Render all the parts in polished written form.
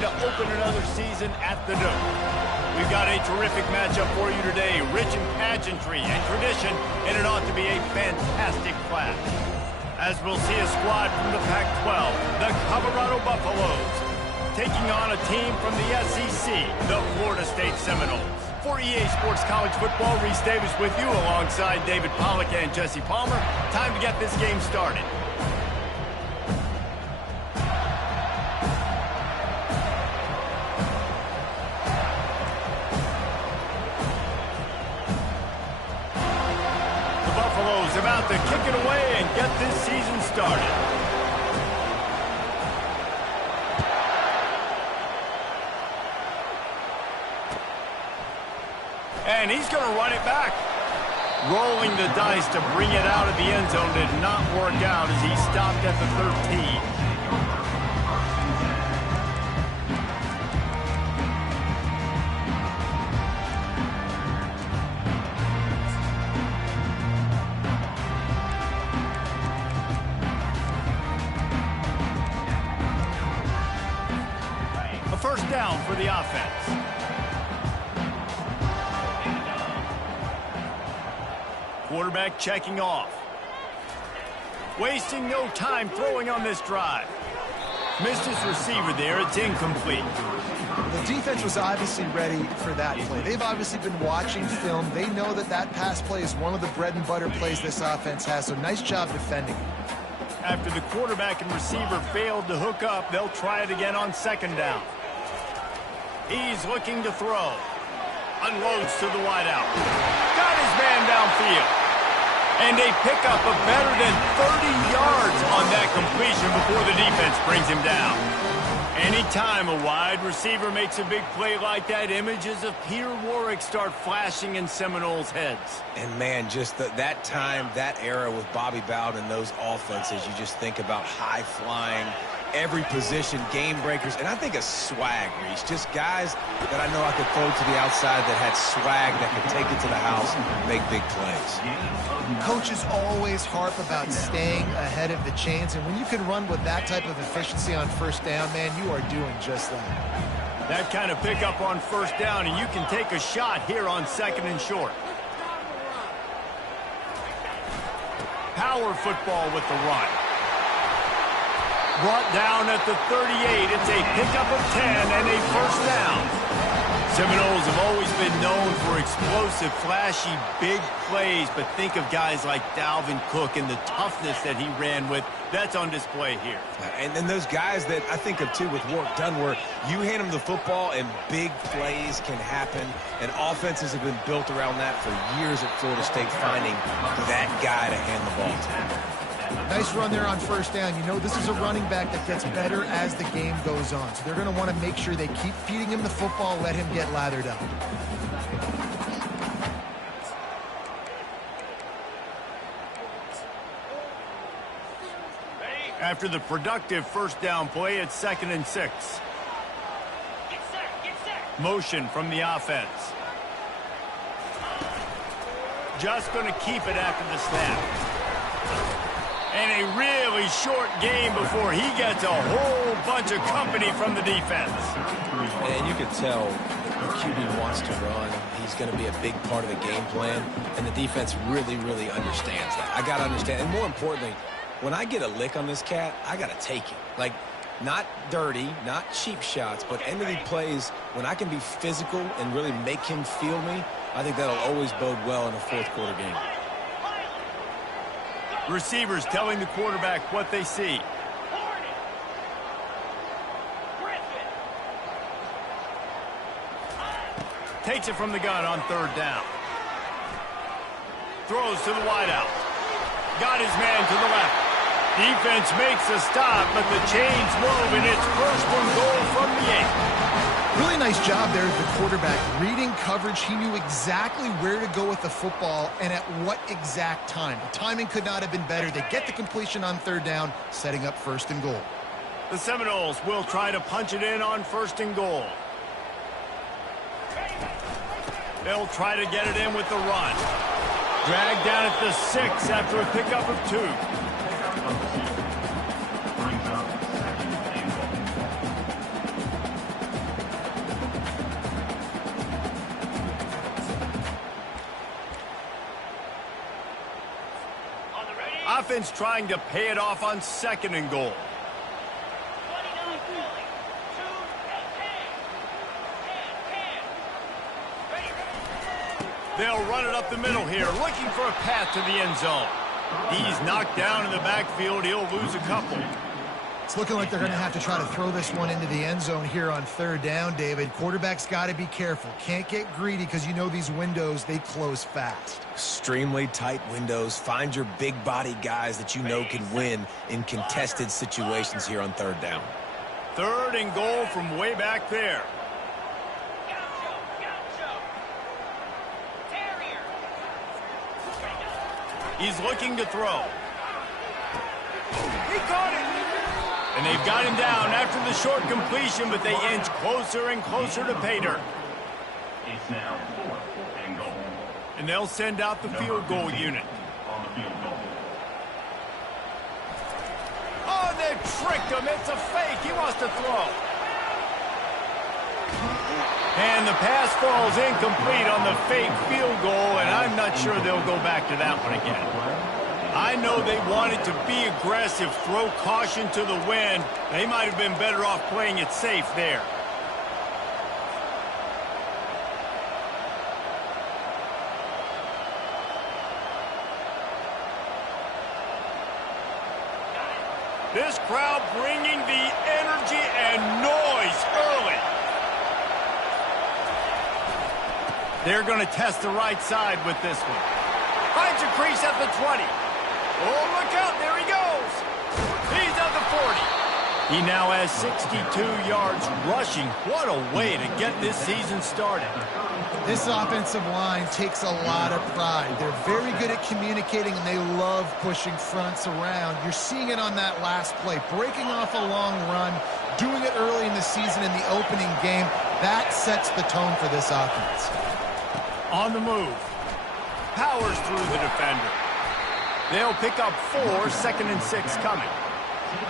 to open another season at the Nook. We've got a terrific matchup for you today, rich in pageantry and tradition, and it ought to be a fantastic clash. As we'll see a squad from the Pac-12, the Colorado Buffaloes, taking on a team from the SEC, the Florida State Seminoles. For EA Sports College Football, Reese Davis with you alongside David Pollack and Jesse Palmer. Time to get this game started. The Buffaloes about to kick it away and get this season started. And he's going to run it back. Rolling the dice to bring it out of the end zone did not work out as he stopped at the 13. A first down for the offense. Quarterback checking off. Wasting no time throwing on this drive. Missed his receiver there. It's incomplete. The defense was obviously ready for that play. They've obviously been watching film. They know that that pass play is one of the bread and butter plays this offense has, so nice job defending. After the quarterback and receiver failed to hook up, they'll try it again on second down. He's looking to throw. Unloads to the wideout. Got his man downfield. And a pickup of better than 30 yards on that completion before the defense brings him down. Anytime a wide receiver makes a big play like that, images of Peter Warrick start flashing in Seminoles' heads. And, man, just that time, that era with Bobby Bowden and those offenses, you just think about high-flying, every position, game breakers, and I think of swag, Reese. Just guys that I know I could throw to the outside that had swag that could take it to the house and make big plays. Coaches always harp about staying ahead of the chains, and when you can run with that type of efficiency on first down, man, you are doing just that. That kind of pickup on first down, and you can take a shot here on second and short. Power football with the run. Brought down at the 38. It's a pickup of 10 and a first down. Seminoles have always been known for explosive, flashy, big plays, but think of guys like Dalvin Cook and the toughness that he ran with. That's on display here. And then those guys that I think of, too, with Warrick Dunn, you hand them the football and big plays can happen, and offenses have been built around that for years at Florida State, finding that guy to hand the ball to. Nice run there on first down. You know, this is a running back that gets better as the game goes on. So they're going to want to make sure they keep feeding him the football, let him get lathered up. After the productive first down play, it's 2nd and 6. Motion from the offense. Just going to keep it after the snap. And a really short game before he gets a whole bunch of company from the defense. And you can tell the QB wants to run. He's going to be a big part of the game plan, and the defense really, really understands that. I got to understand. And more importantly, when I get a lick on this cat, I got to take it. Like, not dirty, not cheap shots, but end of the plays, when I can be physical and really make him feel me, I think that'll always bode well in a fourth quarter game. Receivers telling the quarterback what they see. Takes it from the gun on third down. Throws to the wideout. Got his man to the left. Defense makes a stop, but the chains move, and it's 1st and goal from the 8. Really nice job there of the quarterback. Reading coverage, he knew exactly where to go with the football and at what exact time. The timing could not have been better. They get the completion on third down, setting up 1st and goal. The Seminoles will try to punch it in on 1st and goal. They'll try to get it in with the run. Dragged down at the 6 after a pickup of 2. offense trying to pay it off on 2nd and goal. They'll run it up the middle here, looking for a path to the end zone. He's knocked down in the backfield. He'll lose a couple. It's looking like they're going to have to try to throw this one into the end zone here on 3rd down, David. Quarterback's got to be careful. Can't get greedy because you know these windows, they close fast. Extremely tight windows. Find your big body guys that you know can win in contested situations here on 3rd down. 3rd and goal from way back there. He's looking to throw. He caught it. And they've got him down after the short completion, but they inch closer and closer to pay dirt. It's now 4th and goal. And they'll send out the field goal unit. On the field goal. Oh, they tricked him. It's a fake. He wants to throw. And the pass falls incomplete on the fake field goal, and I'm not sure they'll go back to that one again. I know they wanted to be aggressive, throw caution to the wind. They might have been better off playing it safe there. This crowd bringing the energy and noise early. They're going to test the right side with this one. Finds a crease at the 20. Oh, look out. There he goes. He's at the 40. He now has 62 yards rushing. What a way to get this season started. This offensive line takes a lot of pride. They're very good at communicating, and they love pushing fronts around. You're seeing it on that last play, breaking off a long run, doing it early in the season in the opening game. That sets the tone for this offense. On the move. Powers through the defender. They'll pick up 4, 2nd and 6 coming.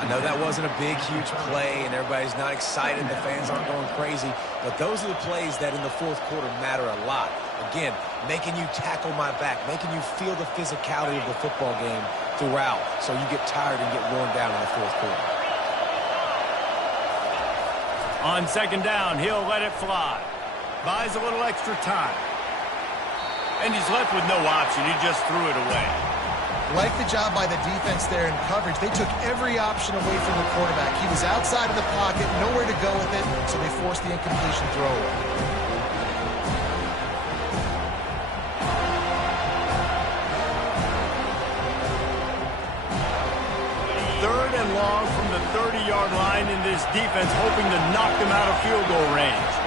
I know that wasn't a big, huge play, and everybody's not excited. The fans aren't going crazy. But those are the plays that in the 4th quarter matter a lot. Again, making you tackle my back, making you feel the physicality of the football game throughout so you get tired and get worn down in the 4th quarter. On 2nd down, he'll let it fly. Buys a little extra time. And he's left with no option. He just threw it away. Like the job by the defense there in coverage. They took every option away from the quarterback. He was outside of the pocket, nowhere to go with it, so they forced the incompletion throw away. Third and long from the 30-yard line in this defense, hoping to knock them out of field goal range.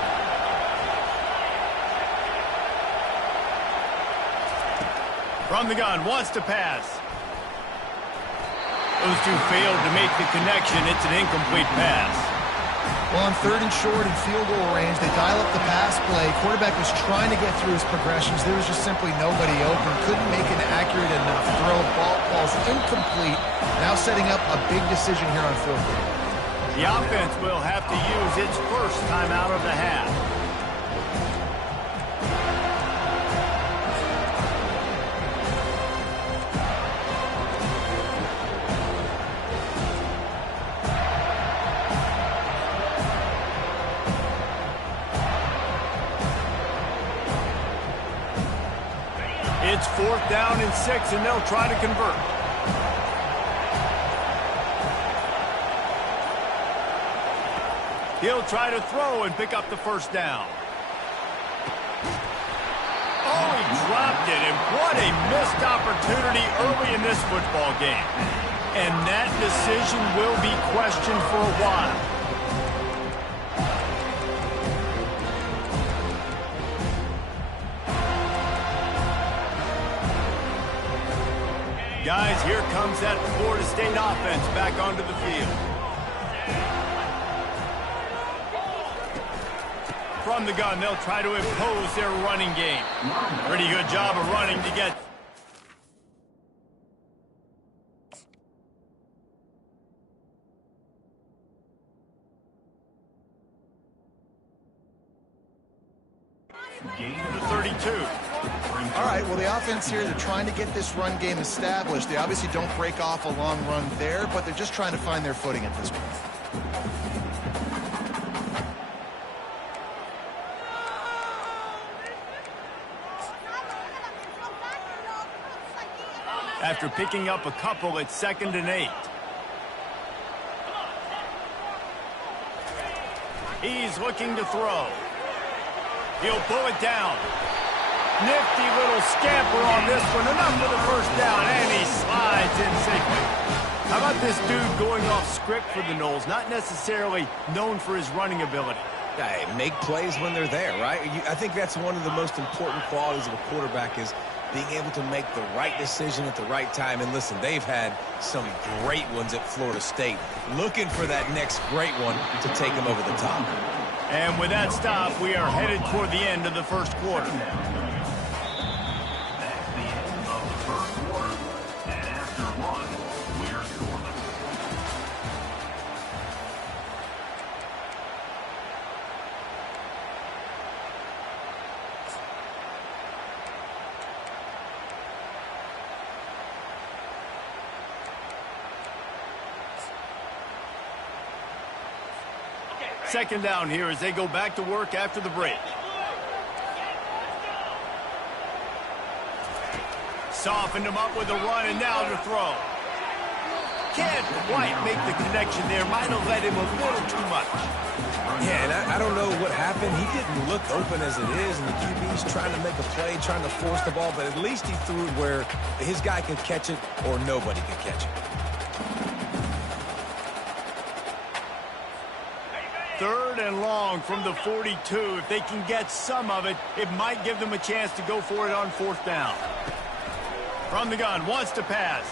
From the gun, wants to pass. Those two failed to make the connection. It's an incomplete pass. Well, on 3rd and short and field goal range, they dial up the pass play. Quarterback was trying to get through his progressions. There was just simply nobody open. Couldn't make an accurate enough throw. Ball's incomplete. Now setting up a big decision here on 4th down. The offense will have to use its first timeout of the half. It's 4th down and 6, and they'll try to convert. He'll try to throw and pick up the 1st down. Oh, he dropped it, and what a missed opportunity early in this football game. And that decision will be questioned for a while. Guys, here comes that Florida State offense back onto the field. From the gun, they'll try to impose their running game. Pretty good job of running to get... Game the 32. All right, well, the offense here, they're trying to get this run game established. They obviously don't break off a long run there, but they're just trying to find their footing at this point. After picking up a couple, it's 2nd and 8. He's looking to throw. He'll pull it down. Nifty little scamper on this one. Enough for the first down, and he slides in safely. How about this dude going off script for the Noles? Not necessarily known for his running ability. Hey, make plays when they're there, right? I think that's one of the most important qualities of a quarterback is being able to make the right decision at the right time. And listen, they've had some great ones at Florida State. Looking for that next great one to take them over the top. And with that stop, we are headed toward the end of the first quarter. That's the end of the first quarter. And after one, we're scoreless. Second down here as they go back to work after the break. Softened him up with a run, and now to throw. Can't quite make the connection there. Might have let him a little too much. Yeah, and I don't know what happened. He didn't look open as it is, and the QB's trying to make a play, trying to force the ball, but at least he threw it where his guy could catch it or nobody could catch it. 3rd and long from the 42. If they can get some of it, it might give them a chance to go for it on 4th down. From the gun, wants to pass.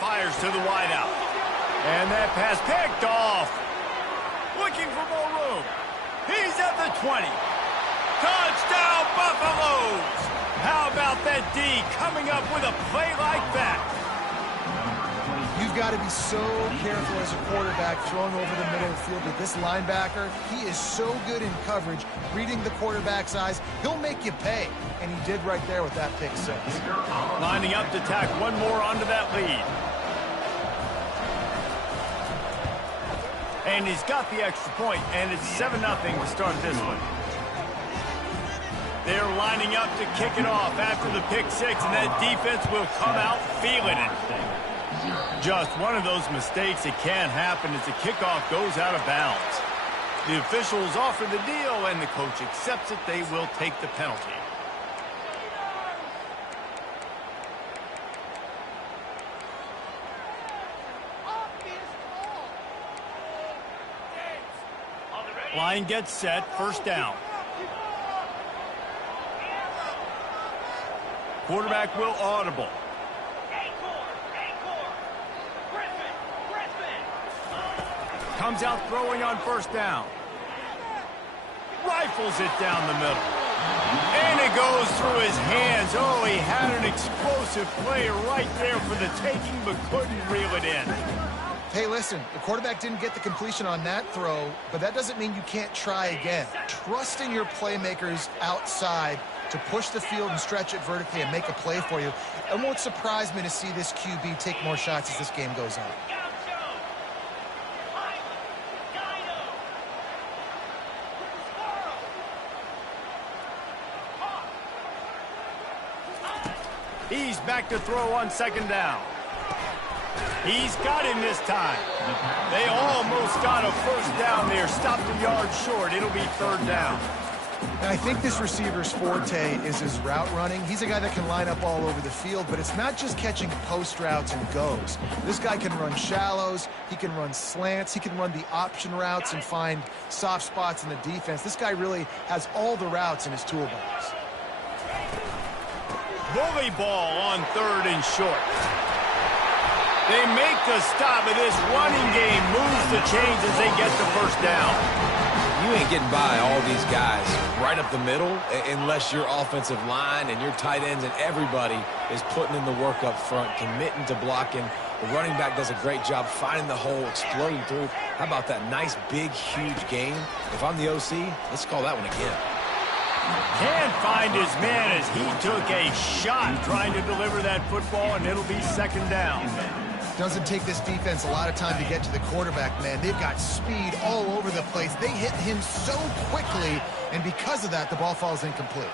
Fires to the wideout. And that pass picked off. Looking for more room. He's at the 20. Touchdown, Buffaloes! How about that D coming up with a play like that? You've got to be so careful as a quarterback throwing over the middle of the field with this linebacker. He is so good in coverage, reading the quarterback's eyes. He'll make you pay, and he did right there with that pick 6. Lining up to tack one more onto that lead. And he's got the extra point, and it's 7-0 to start this one. They're lining up to kick it off after the pick 6, and that defense will come out feeling it. Just one of those mistakes that can happen as the kickoff goes out of bounds. The officials offer the deal, and the coach accepts it. They will take the penalty. Line gets set, 1st down. Quarterback will audible. Comes out throwing on 1st down. Rifles it down the middle. And it goes through his hands. Oh, he had an explosive play right there for the taking, but couldn't reel it in. Hey, listen, the quarterback didn't get the completion on that throw, but that doesn't mean you can't try again. Trust in your playmakers outside to push the field and stretch it vertically and make a play for you. It won't surprise me to see this QB take more shots as this game goes on. He's back to throw on 2nd down. He's got him this time. They almost got a 1st down there. Stopped a yard short. It'll be 3rd down. And I think this receiver's forte is his route running. He's a guy that can line up all over the field, but it's not just catching post routes and goes. This guy can run shallows. He can run slants. He can run the option routes and find soft spots in the defense. This guy really has all the routes in his toolbox. Bully ball on 3rd and short. They make the stop, but this running game moves the chains as they get the 1st down. You ain't getting by all these guys right up the middle unless your offensive line and your tight ends and everybody is putting in the work up front, committing to blocking. The running back does a great job finding the hole, exploding through. How about that nice, big, huge game? If I'm the OC, let's call that one again. Can't find his man as he took a shot trying to deliver that football, and it'll be second down. Doesn't take this defense a lot of time to get to the quarterback, man. They've got speed all over the place. They hit him so quickly, and because of that, the ball falls incomplete.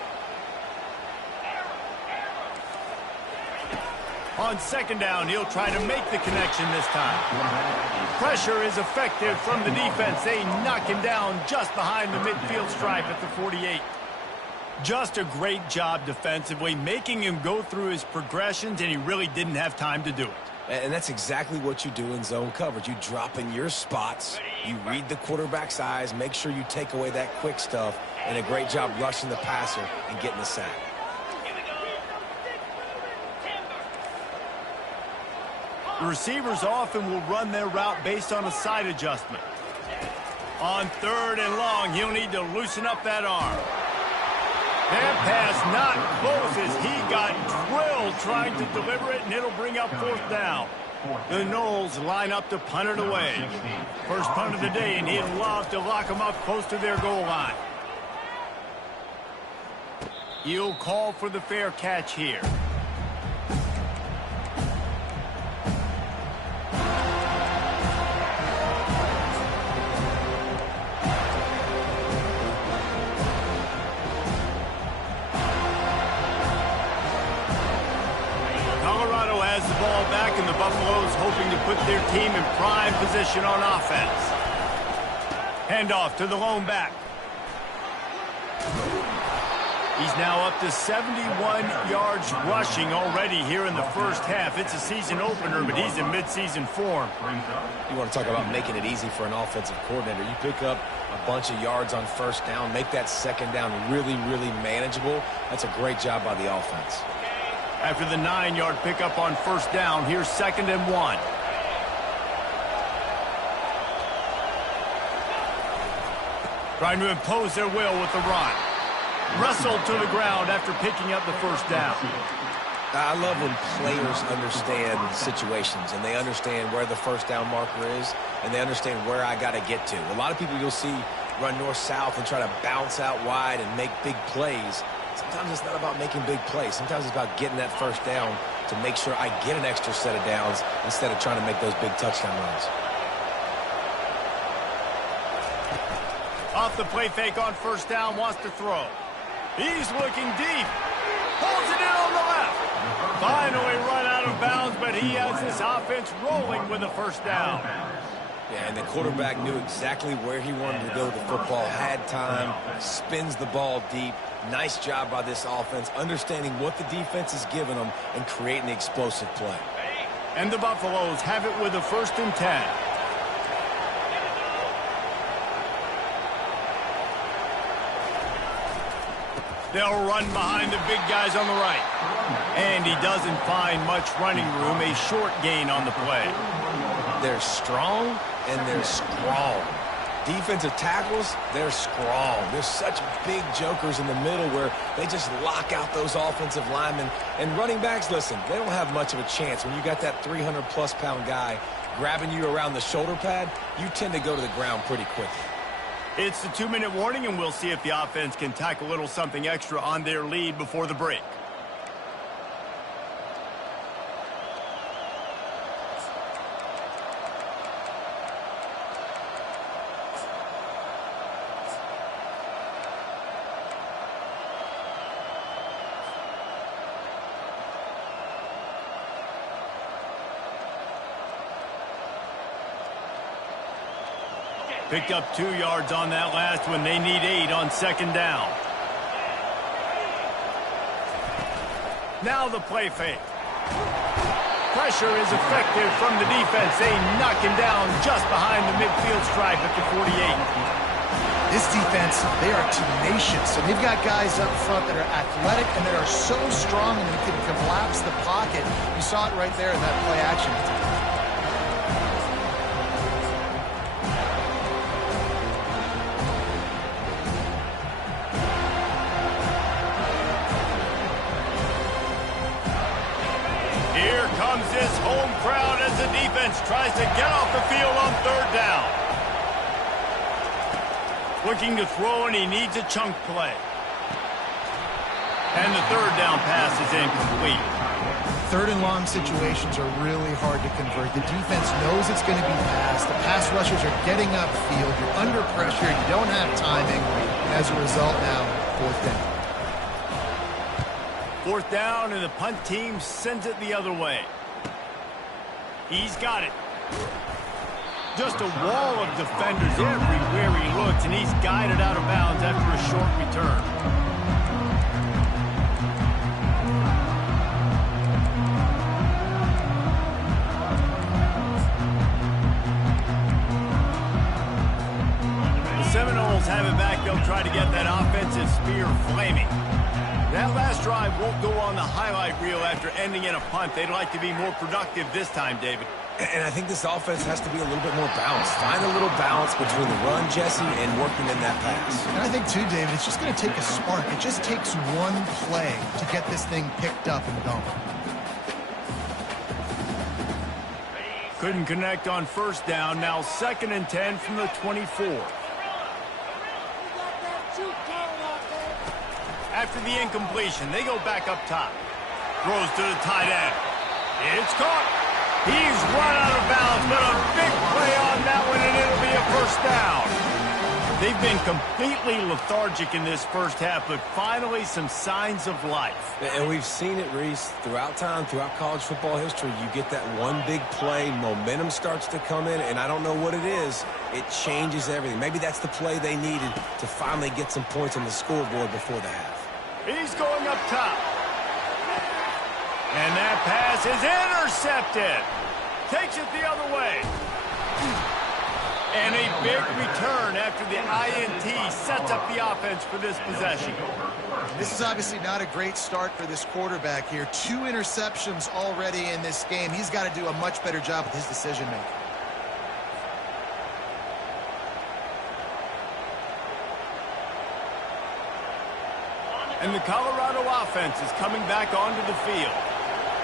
On second down, he'll try to make the connection this time. Pressure is effective from the defense. They knock him down just behind the midfield stripe at the 48. Just a great job defensively, making him go through his progressions, and he really didn't have time to do it. And that's exactly what you do in zone coverage. You drop in your spots, you read the quarterback's eyes, make sure you take away that quick stuff, and a great job rushing the passer and getting the sack. The receivers often will run their route based on a side adjustment. On third and long, he'll need to loosen up that arm. That pass not close as he got drilled trying to deliver it, and it'll bring up fourth down. The Noles line up to punt it away. First punt of the day, and he'd love to lock them up close to their goal line. He'll call for the fair catch here. And the Buffaloes hoping to put their team in prime position on offense. Handoff to the lone back. He's now up to 71 yards rushing already here in the first half. It's a season opener, but he's in midseason form. You want to talk about making it easy for an offensive coordinator. You pick up a bunch of yards on first down, make that second down really, really manageable. That's a great job by the offense. After the 9-yard pickup on first down, here's 2nd and 1. Trying to impose their will with the run. Wrestled to the ground after picking up the first down. I love when players understand situations and they understand where the first down marker is and they understand where I got to get to. A lot of people you'll see run north-south and try to bounce out wide and make big plays. Sometimes it's not about making big plays. Sometimes it's about getting that first down to make sure I get an extra set of downs instead of trying to make those big touchdown runs. Off the play fake on first down, wants to throw. He's looking deep. Pulls it in on the left. Finally run out of bounds, but he has this offense rolling with a first down. Yeah, and the quarterback knew exactly where he wanted to go with the football, had time, spins the ball deep. Nice job by this offense, understanding what the defense is giving them and creating the explosive play. And the Buffaloes have it with a 1st and 10. They'll run behind the big guys on the right. And he doesn't find much running room, a short gain on the play. They're strong and they're strong. Defensive tackles, they're strong. There's such big jokers in the middle where they just lock out those offensive linemen. And running backs, listen, they don't have much of a chance. When you got that 300-plus pound guy grabbing you around the shoulder pad, you tend to go to the ground pretty quickly. It's the 2-minute warning, and we'll see if the offense can tack a little something extra on their lead before the break. Picked up 2 yards on that last one. They need 8 on second down. Now the play fake. Pressure is effective from the defense. They knock him down just behind the midfield stripe at the 48. This defense, they are tenacious. So they've got guys up front that are athletic and that are so strong and they can collapse the pocket. You saw it right there in that play action. Here comes this home crowd as the defense tries to get off the field on third down. Looking to throw, and he needs a chunk play. And the third down pass is incomplete. Third and long situations are really hard to convert. The defense knows it's going to be passed. The pass rushers are getting upfield. You're under pressure. You don't have timing. As a result now, fourth down. Fourth down, and the punt team sends it the other way. He's got it. Just a wall of defenders everywhere he looks, and he's guided out of bounds after a short return. Seminoles have it back. They'll try to get that offensive spear flaming. That last drive won't go on the highlight reel after ending in a punt. They'd like to be more productive this time, David. And I think this offense has to be a little bit more balanced. Find a little balance between the run, Jesse, and working in that pass. And I think, too, David, it's just going to take a spark. It just takes one play to get this thing picked up and going. Couldn't connect on first down. Now 2nd and 10 from the 24. After the incompletion, they go back up top. Throws to the tight end. It's caught. He's run out of bounds, but a big play on that one, and it'll be a first down. They've been completely lethargic in this first half, but finally some signs of life. And we've seen it, Reese, throughout time, throughout college football history. You get that one big play, momentum starts to come in, and I don't know what it is. It changes everything. Maybe that's the play they needed to finally get some points on the scoreboard before the half. He's going up top. And that pass is intercepted. Takes it the other way. And a big return after the INT sets up the offense for this possession. This is obviously not a great start for this quarterback here. 2 interceptions already in this game. He's got to do a much better job with his decision-making. And the Colorado offense is coming back onto the field.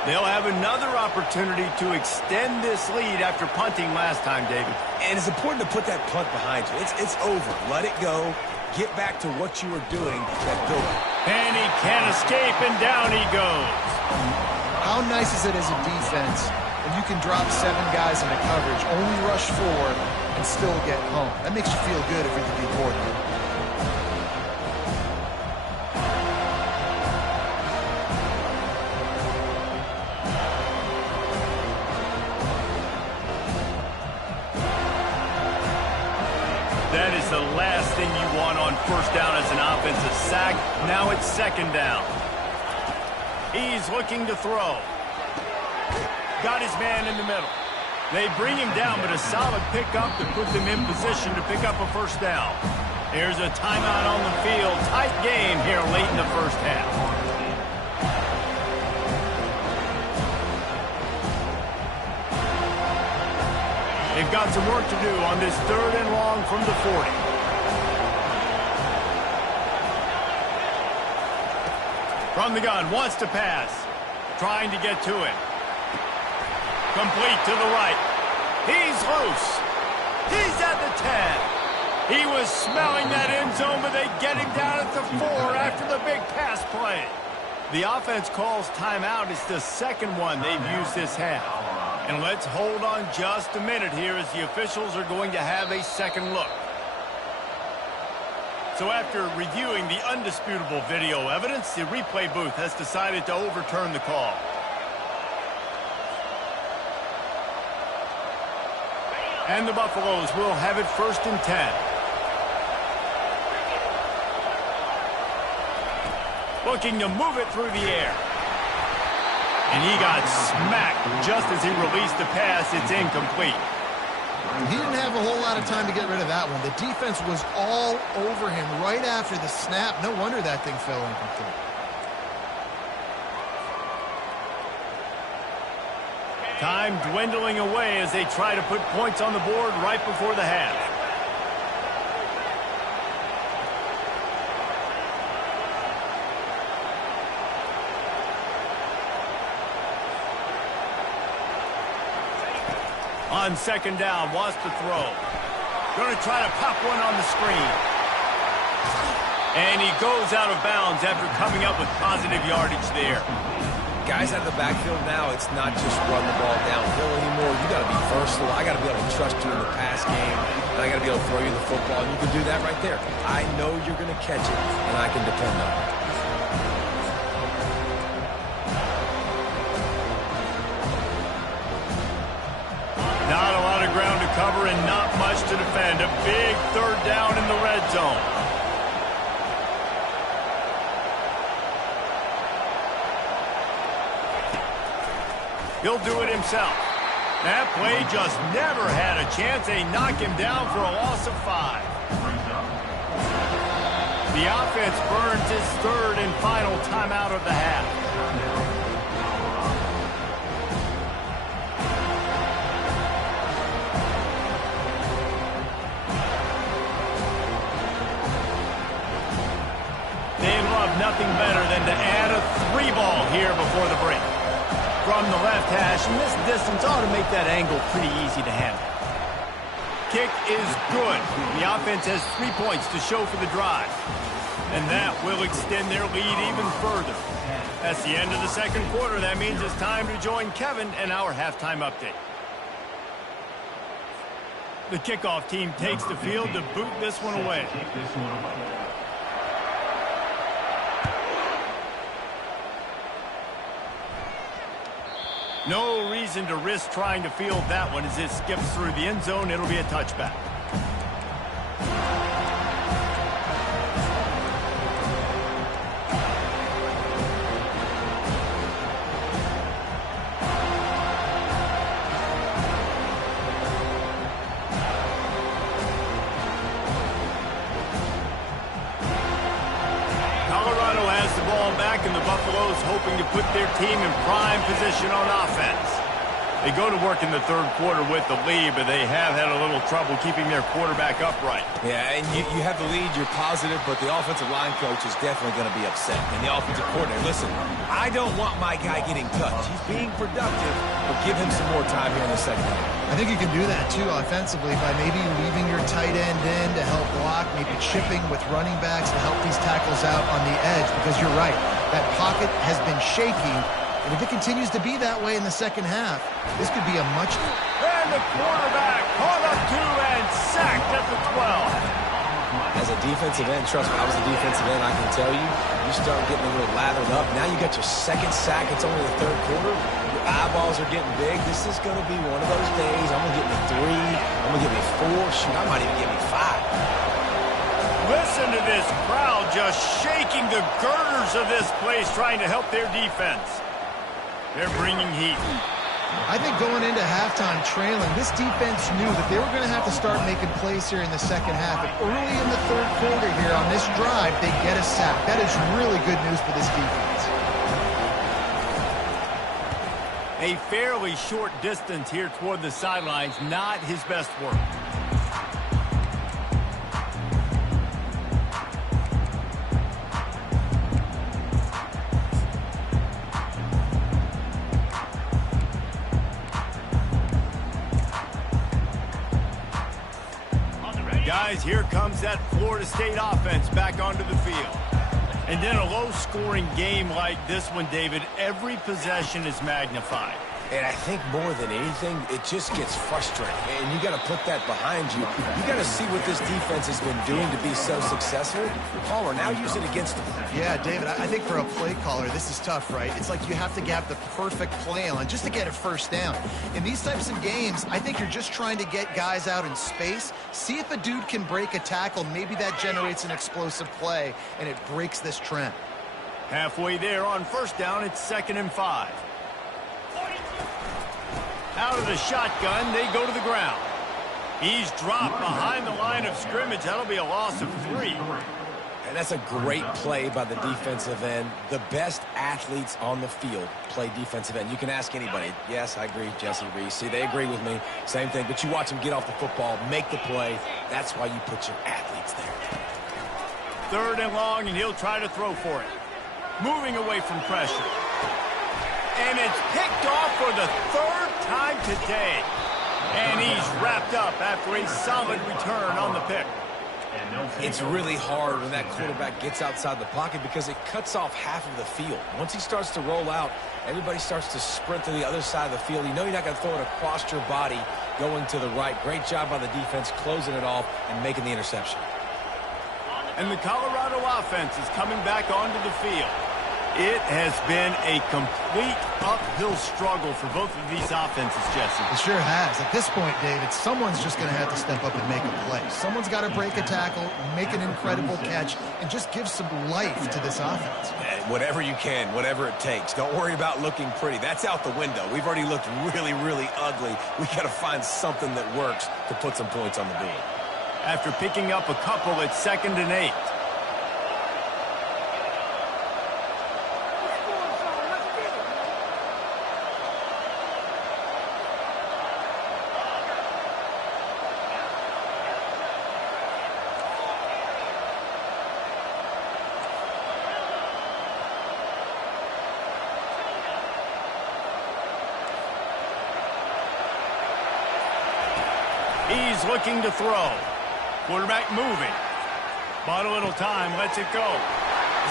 They'll have another opportunity to extend this lead after punting last time, David. And it's important to put that punt behind you. It's over. Let it go. Get back to what you were doing that built up. And he can't escape, and down he goes. How nice is it as a defense when you can drop 7 guys into coverage, only rush 4, and still get home? That makes you feel good if you're the D coordinator. That is the last thing you want on first down as an offensive sack. Now it's 2nd down. He's looking to throw. Got his man in the middle. They bring him down, but a solid pickup to put them in position to pick up a first down. Here's a timeout on the field. Tight game here late in the first half. They've got some work to do on this 3rd and long from the 40. From the gun, wants to pass. Trying to get to it. Complete to the right. He's loose. He's at the 10. He was smelling that end zone, but they get him down at the 4 after the big pass play. The offense calls timeout. It's the 2nd one they've used this half. And let's hold on just a minute here as the officials are going to have a second look. So after reviewing the undisputable video evidence, the replay booth has decided to overturn the call. And the Buffaloes will have it 1st and 10. Looking to move it through the air. And he got smacked just as he released the pass. It's incomplete. He didn't have a whole lot of time to get rid of that one. The defense was all over him right after the snap. No wonder that thing fell incomplete. Time dwindling away as they try to put points on the board right before the half. On 2nd down, wants to throw. Going to try to pop one on the screen. And he goes out of bounds after coming up with positive yardage there. Guys out of the backfield now, it's not just run the ball downhill anymore. You got to be versatile. I got to be able to trust you in the pass game, and I got to be able to throw you the football, and you can do that right there. I know you're going to catch it, and I can depend on it. Not a lot of ground to cover and not much to defend. A big third down in the red zone. He'll do it himself. That play just never had a chance. They knock him down for a loss of 5. The offense burns his third and final timeout of the half. They love nothing better than to add a 3-ball here before the break. From the left hash, and this distance ought to make that angle pretty easy to handle. Kick is good. The offense has 3 points to show for the drive. And that will extend their lead even further. That's the end of the second quarter. That means it's time to join Kevin and our halftime update. The kickoff team takes the field to boot this one away. No reason to risk trying to field that one as it skips through the end zone. It'll be a touchback. And the Buffaloes hoping to put their team in prime position on offense. They go to work in the third quarter with the lead, but they have had a little trouble keeping their quarterback upright. Yeah, and you have the lead, you're positive, but the offensive line coach is definitely going to be upset. And the offensive coordinator, listen, I don't want my guy getting touched. He's being productive, but give him some more time here in the second half. I think you can do that, too, offensively, by maybe leaving your tight end in to help block, maybe chipping with running backs to help these tackles out on the edge, because you're right. That pocket has been shaky, and if it continues to be that way in the second half, this could be a much... And the quarterback caught up to and sacked at the 12. As a defensive end, trust me, I was a defensive end, I can tell you, you start getting a little lathered up. Now you got your second sack. It's only the third quarter. Your eyeballs are getting big. This is going to be one of those days. I'm going to get me 3. I'm going to get me 4. Shoot, I might even get me 5. Listen to this crowd just shaking the girders of this place, trying to help their defense. They're bringing heat. I think going into halftime trailing, this defense knew that they were going to have to start making plays here in the second half. And early in the third quarter here on this drive, they get a sack. That is really good news for this defense. A fairly short distance here toward the sidelines, not his best work. Guys, here comes that Florida State offense back onto the field. And in a low-scoring game like this one, David, every possession is magnified. And I think more than anything, it just gets frustrating. And you got to put that behind you. You got to see what this defense has been doing to be so successful. Palmer, now use it against them. Yeah, David, I think for a play caller, this is tough, right? It's like you have to get the perfect play on just to get a first down. In these types of games, I think you're just trying to get guys out in space, see if a dude can break a tackle. Maybe that generates an explosive play, and it breaks this trend. Halfway there on first down, it's 2nd and 5. Out of the shotgun, they go to the ground. He's dropped behind the line of scrimmage. That'll be a loss of 3. And that's a great play by the defensive end. The best athletes on the field play defensive end. You can ask anybody. Yes, I agree, Jesse Reese. See, they agree with me. Same thing. But you watch them get off the football, make the play. That's why you put your athletes there. 3rd and long, and he'll try to throw for it. Moving away from pressure. And it's picked off for the 3rd time today. And he's wrapped up after a solid return on the pick. It's really hard when that quarterback gets outside the pocket because it cuts off half of the field. Once he starts to roll out, everybody starts to sprint to the other side of the field. You know you're not going to throw it across your body going to the right. Great job by the defense closing it off and making the interception. And the Colorado offense is coming back onto the field. It has been a complete uphill struggle for both of these offenses, Jesse. It sure has. At this point, David, someone's just going to have to step up and make a play. Someone's got to break a tackle, make an incredible catch, and just give some life to this offense. Whatever you can, whatever it takes. Don't worry about looking pretty. That's out the window. We've already looked really, really ugly. We got to find something that works to put some points on the board. After picking up a couple at 2nd and 8. He's looking to throw. Quarterback moving. Bought a little time, lets it go.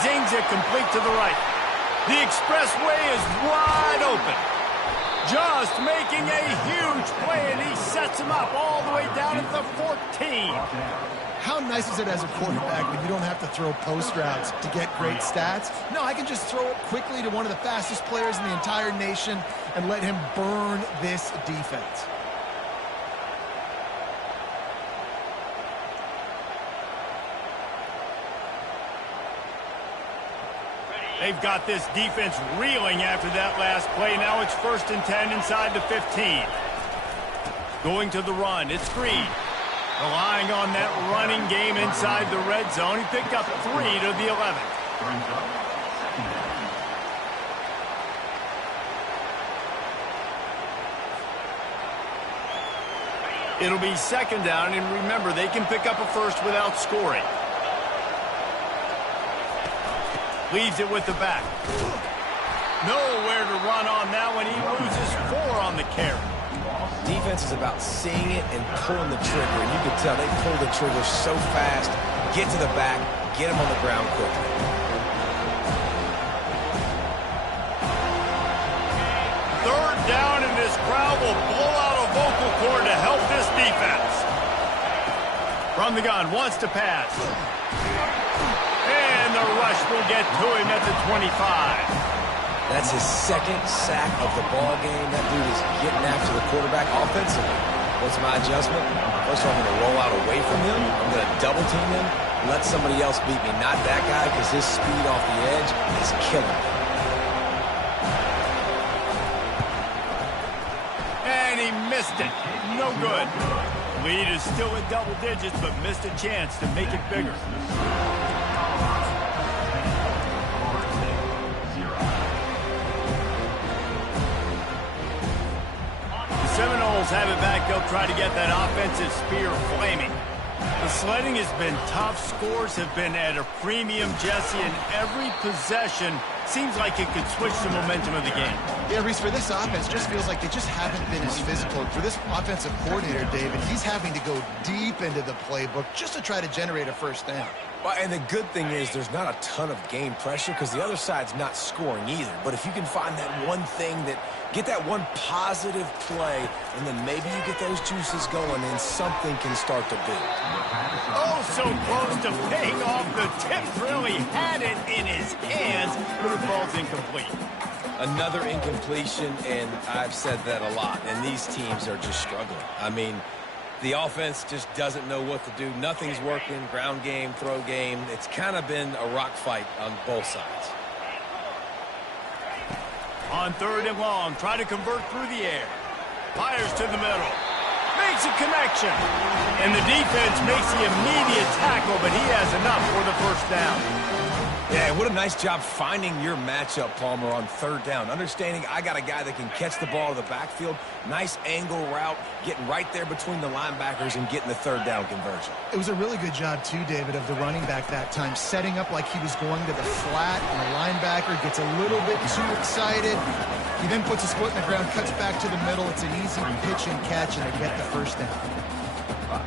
Zings it complete to the right. The expressway is wide open. Just making a huge play, and he sets him up all the way down at the 14. How nice is it as a quarterback when you don't have to throw post routes to get great stats? No, I can just throw it quickly to one of the fastest players in the entire nation and let him burn this defense. They've got this defense reeling after that last play. Now it's 1st and 10 inside the 15. Going to the run. It's Reed. Relying on that running game inside the red zone. He picked up 3 to the 11. It'll be 2nd down, and remember, they can pick up a first without scoring. Leaves it with the back. Nowhere to run on that one. He loses 4 on the carry. Defense is about seeing it and pulling the trigger. And you can tell they pull the trigger so fast, get to the back, get him on the ground quickly. Third down, and this crowd will blow out a vocal cord to help this defense. From the gun, wants to pass. And the rush will get to him at the 25. That's his 2nd sack of the ball game. That dude is getting after the quarterback offensively. What's my adjustment? First of all, I'm going to roll out away from him. I'm going to double team him. Let somebody else beat me, not that guy, because his speed off the edge is killing me. And he missed it. No good. Lead is still at double digits, but missed a chance to make it bigger. Seminoles have it back. They'll try to get that offensive spear flaming. The sledding has been tough. Scores have been at a premium, Jesse, and every possession seems like it could switch the momentum of the game. Yeah, Reese, for this offense, just feels like they just haven't been as physical. For this offensive coordinator, David, he's having to go deep into the playbook just to try to generate a first down. Well, and the good thing is there's not a ton of game pressure because the other side's not scoring either. But if you can find that one thing that get that one positive play, and then maybe you get those juices going, and something can start to build. Oh, so close to paying off. The tip really had it in his hands, but it falls incomplete. Another incompletion, and I've said that a lot, and these teams are just struggling. I mean, the offense just doesn't know what to do. Nothing's working. Ground game, throw game. It's kind of been a rock fight on both sides. On 3rd and long, try to convert through the air. Fires to the middle. Makes a connection. And the defense makes the immediate tackle, but he has enough for the first down. Yeah, what a nice job finding your matchup, Palmer, on 3rd down. Understanding I got a guy that can catch the ball to the backfield. Nice angle route, getting right there between the linebackers and getting the 3rd down conversion. It was a really good job, too, David, of the running back that time, setting up like he was going to the flat, and the linebacker gets a little bit too excited. He then puts his foot in the ground, cuts back to the middle. It's an easy pitch and catch, and they get the first down.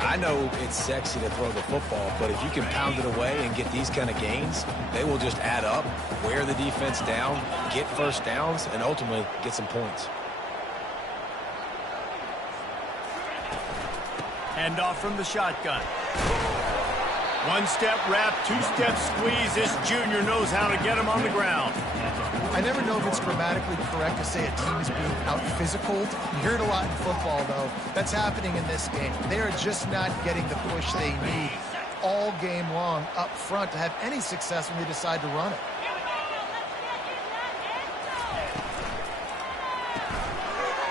I know it's sexy to throw the football, but if you can pound it away and get these kind of gains, they will just add up, wear the defense down, get first downs, and ultimately get some points. Hand off from the shotgun. One-step wrap, two-step squeeze. This junior knows how to get him on the ground. I never know if it's grammatically correct to say a team is being out-physicaled. You hear it a lot in football, though. That's happening in this game. They are just not getting the push they need all game long up front to have any success when they decide to run it.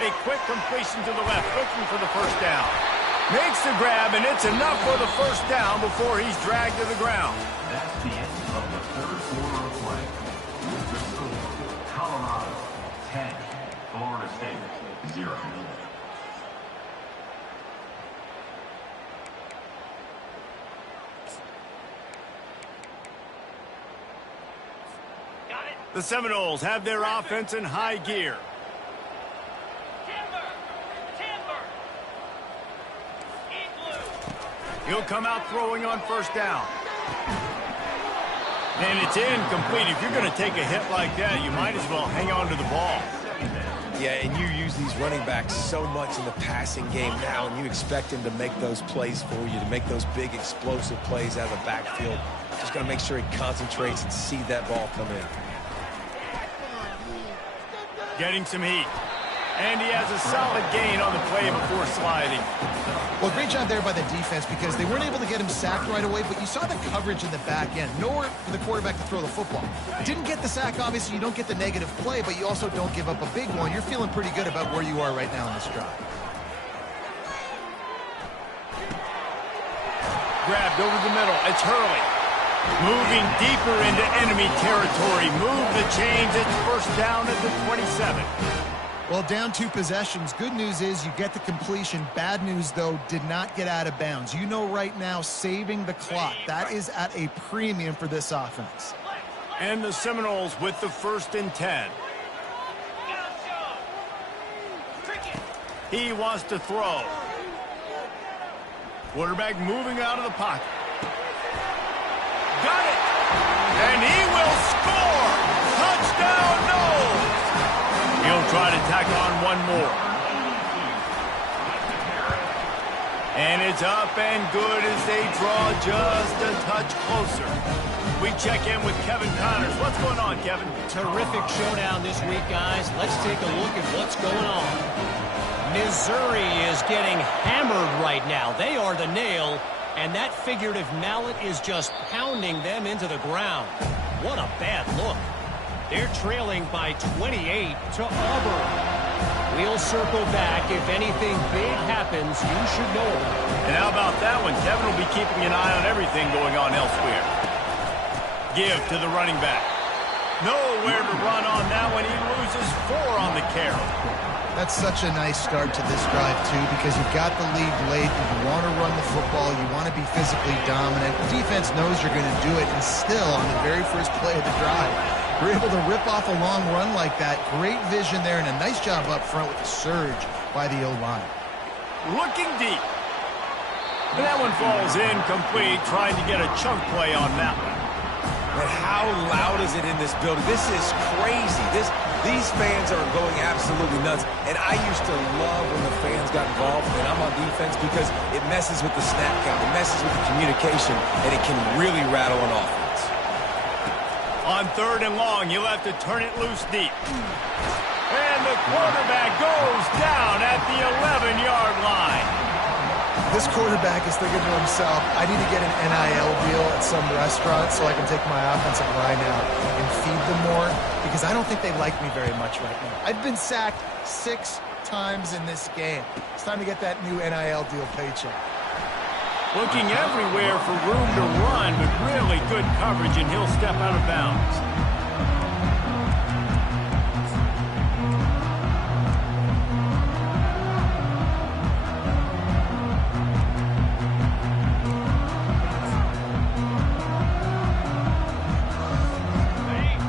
A quick completion to the left, looking for the first down. Makes the grab, and it's enough for the first down before he's dragged to the ground. That's the end of the third quarter of play. With the score, Colorado 10, Florida State 0. The Seminoles have their offense in high gear. He'll come out throwing on first down. And it's incomplete. If you're going to take a hit like that, you might as well hang on to the ball. Yeah, and you use these running backs so much in the passing game now, and you expect him to make those plays for you, to make those big explosive plays out of the backfield. Just got to make sure he concentrates and see that ball come in. Getting some heat. And he has a solid gain on the play before sliding. Well, great job there by the defense because they weren't able to get him sacked right away, but you saw the coverage in the back end. Nowhere for the quarterback to throw the football. Didn't get the sack, obviously. You don't get the negative play, but you also don't give up a big one. You're feeling pretty good about where you are right now in this drive. Grabbed over the middle. It's Hurley. Moving deeper into enemy territory. Move the chains. It's first down at the 27. Well, down 2 possessions. Good news is you get the completion. Bad news, though, did not get out of bounds. You know right now, saving the clock. That is at a premium for this offense. And the Seminoles with the 1st and 10. He wants to throw. Quarterback moving out of the pocket. Got it! And he will score! Touchdown, Noles! He'll try to tack on one more. And it's up and good as they draw just a touch closer. We check in with Kevin Connors. What's going on, Kevin? Terrific showdown this week, guys. Let's take a look at what's going on. Missouri is getting hammered right now. They are the nail, and that figurative mallet is just pounding them into the ground. What a bad look. They're trailing by 28 to Auburn. We'll circle back. If anything big happens, you should know it. And how about that one? Kevin will be keeping an eye on everything going on elsewhere. Give to the running back. Nowhere to run on that one. He loses 4 on the carry. That's such a nice start to this drive, too, because you've got the lead late. You want to run the football. You want to be physically dominant. The defense knows you're going to do it, and still, on the very first play of the drive, you're able to rip off a long run like that. Great vision there, and a nice job up front with the surge by the O-line. Looking deep. And that one falls incomplete, trying to get a chunk play on that one. But how loud is it in this building? This is crazy. These fans are going absolutely nuts. And I used to love when the fans got involved and I'm on defense because it messes with the snap count. It messes with the communication, and it can really rattle an offense. On 3rd and long, you'll have to turn it loose deep. And the quarterback goes down at the 11-yard line. This quarterback is thinking to himself, I need to get an NIL deal at some restaurant so I can take my offensive line out and feed them more, because I don't think they like me very much right now. I've been sacked 6 times in this game. It's time to get that new NIL deal paycheck. Looking everywhere for room to run with really good coverage, and he'll step out of bounds.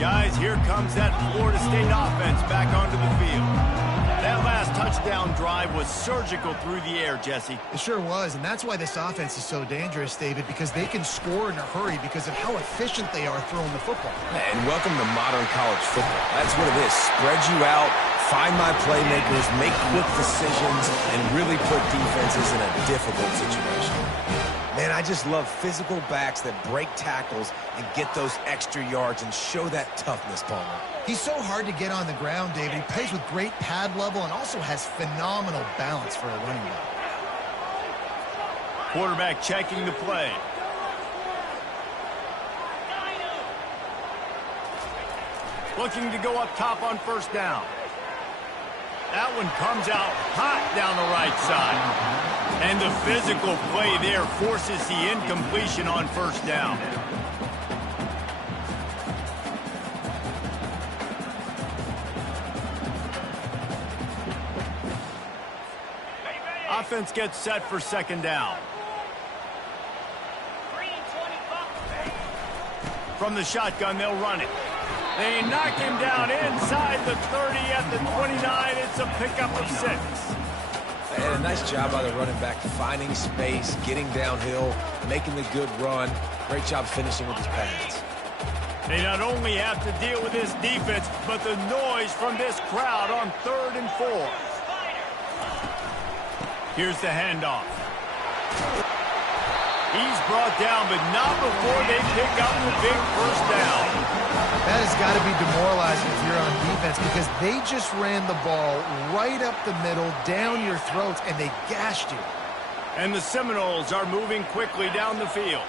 Guys, here comes that Florida State offense back onto the field. That last touchdown drive was surgical through the air, Jesse. It sure was, and that's why this offense is so dangerous, David, because they can score in a hurry because of how efficient they are throwing the football. And welcome to modern college football. That's what it is. Spread you out, find my playmakers, make quick decisions, and really put defenses in a difficult situation. Man, I just love physical backs that break tackles and get those extra yards and show that toughness, Palmer. He's so hard to get on the ground, David. He plays with great pad level and also has phenomenal balance for a running back. Quarterback checking the play. Looking to go up top on first down. That one comes out hot down the right side. And the physical play there forces the incompletion on first down. Offense gets set for second down. From the shotgun, they'll run it. They knock him down inside the 30 at the 29. It's a pickup of 6. And a nice job by the running back, finding space, getting downhill, making the good run. Great job finishing with his pads. They not only have to deal with this defense, but the noise from this crowd on 3rd and 4. Here's the handoff. He's brought down, but not before they pick up the big first down. That has got to be demoralizing if you're on defense because they just ran the ball right up the middle, down your throats, and they gashed you. And the Seminoles are moving quickly down the field.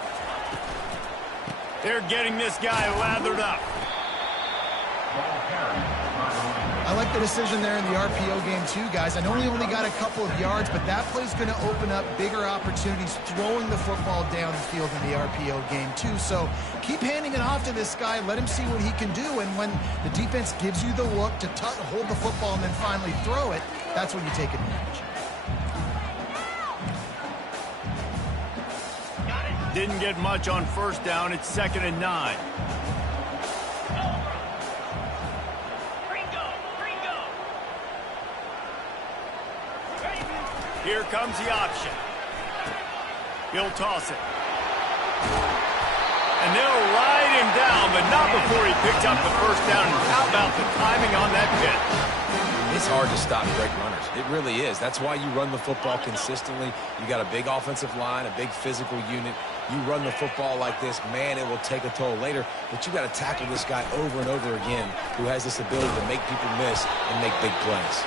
They're getting this guy lathered up. I like the decision there in the RPO game too, guys. I know he only got a couple of yards, but that play's going to open up bigger opportunities throwing the football down the field in the RPO game too. So keep handing it off to this guy. Let him see what he can do. And when the defense gives you the look to hold the football and then finally throw it, that's when you take advantage. Didn't get much on first down. It's 2nd and 9. Here comes the option. He'll toss it. And they'll ride him down, but not before he picks up the first down. And how about the timing on that pitch? It's hard to stop great runners. It really is. That's why you run the football consistently. You got a big offensive line, a big physical unit. You run the football like this, man, it will take a toll later. But you got to tackle this guy over and over again who has this ability to make people miss and make big plays.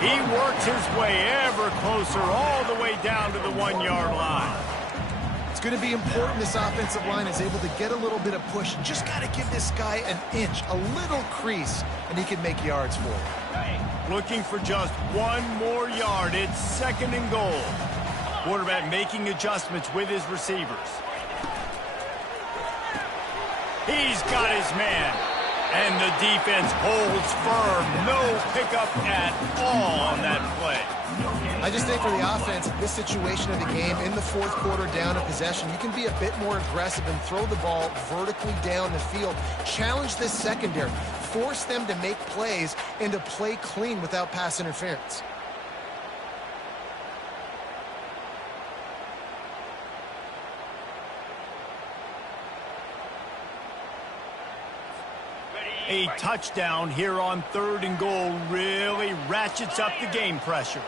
He works his way ever closer all the way down to the 1-yard line. It's going to be important this offensive line is able to get a little bit of push. Just got to give this guy an inch, a little crease, and he can make yards for it. Looking for just 1 more yard. It's 2nd and goal. Quarterback making adjustments with his receivers. He's got his man. And the defense holds firm. No pickup at all on that play. I just think for the offense, this situation of the game, in the 4th quarter down a possession, you can be a bit more aggressive and throw the ball vertically down the field. Challenge this secondary. Force them to make plays and to play clean without pass interference. A touchdown here on 3rd and goal really ratchets up the game pressure.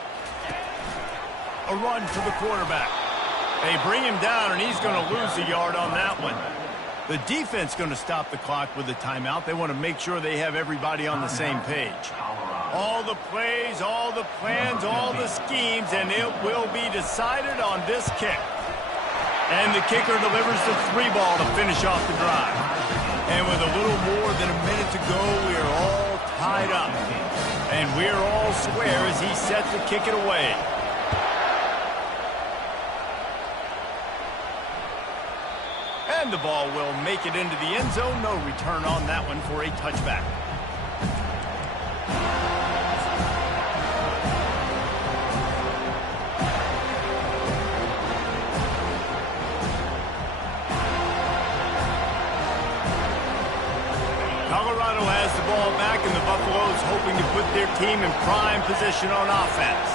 A run for the quarterback. They bring him down, and he's going to lose a yard on that one. The defense going to stop the clock with a timeout. They want to make sure they have everybody on the same page. All the plays, all the plans, all the schemes, and it will be decided on this kick. And the kicker delivers the 3-ball to finish off the drive. And with a little more than a minute to go, we are all tied up. And we're all square as he's set to kick it away. And the ball will make it into the end zone. No return on that one for a touchback. Colorado has the ball back, and the Buffaloes hoping to put their team in prime position on offense.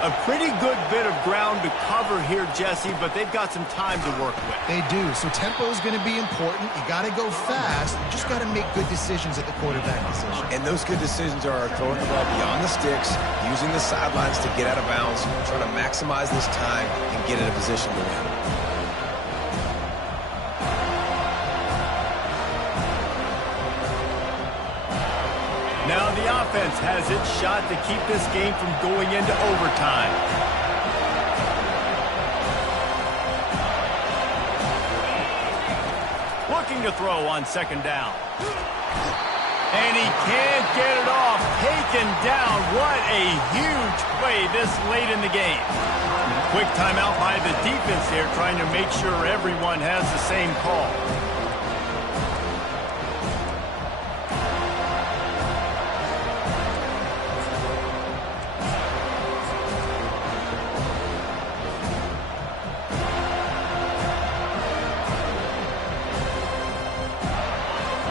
A pretty good bit of ground to cover here, Jesse, but they've got some time to work with. They do, so tempo is going to be important. You got to go fast. You just got to make good decisions at the quarterback position. And those good decisions are throwing the ball beyond the sticks, using the sidelines to get out of bounds, trying to maximize this time and get in a position to win. Now the offense has its shot to keep this game from going into overtime. Looking to throw on second down. And he can't get it off. Taken down. What a huge play this late in the game. Quick timeout by the defense here, trying to make sure everyone has the same call.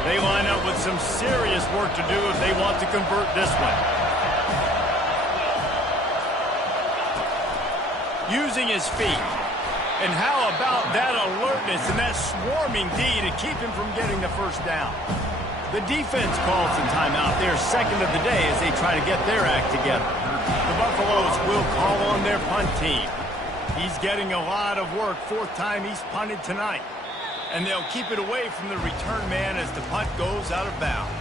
They line up with some serious work to do if they want to convert this one. Using his feet. And how about that alertness and that swarming D to keep him from getting the first down? The defense calls some timeout. They're second of the day as they try to get their act together. The Buffaloes will call on their punt team. He's getting a lot of work. Fourth time he's punted tonight. And they'll keep it away from the return man as the punt goes out of bounds.